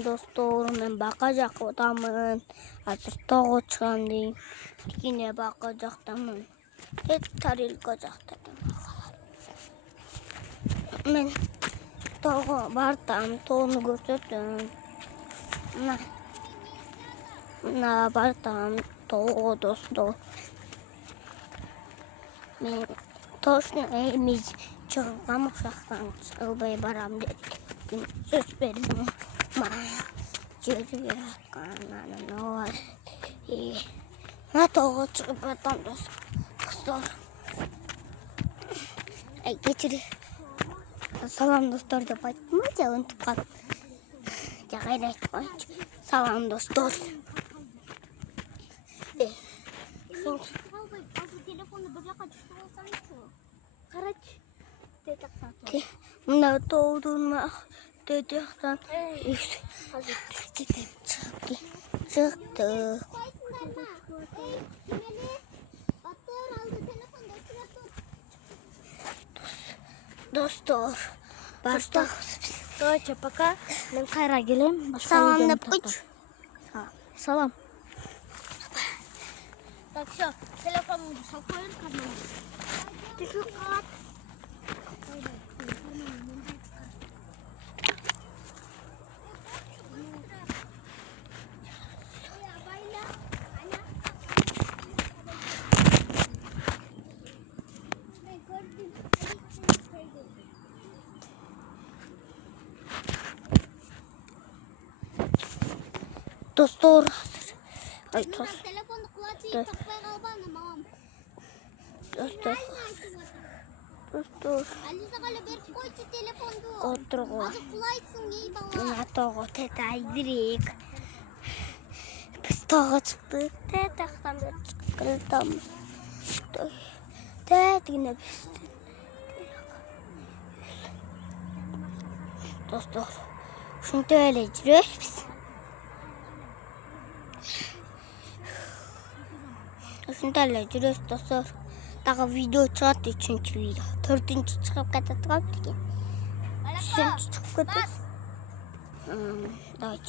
Салам достор, мен бака жактамын. Азыр тоого чыгам. Кийине бака жактамын. Тарилка жактамын. Мен тоого бардым, тоону көрсөтөм. Мына бардым, тоого достор. Мен точно эмиз чыгам ошактан чыгылбай барам деп сөз бердим. Жүргө канана тоого чыгып атам достор. Кечири. Салам достор деп айттым, унутуп калдым. Кайра айтып коечу. Салам достор. Мына тоодун тетектен чыкты. Достор, бардык. Короче, пока. Мен кайра келем. Салам деп койчу. Салам. Так, все. Телефонумду салып коюн, камера. Түшүп калат. Достор. Телефонду кулачыгы таппай калбаны, мамам. Достор. Алиса кале берип койчу телефонду. Отурго. Азыр кулайсың, ей бала. Мына тоого тет айдырык. Биз тоого чыктык. Тетактан бери чыккан. Тетине биз. Достор. Ушинтип эле жүрөбүз. Ушинтип эле жүрөбүз достор. Дагы видео чыгат, 3-чү видео. 4-чү чыгып кетет экен. 3-чү чыгып кетет. Давайте.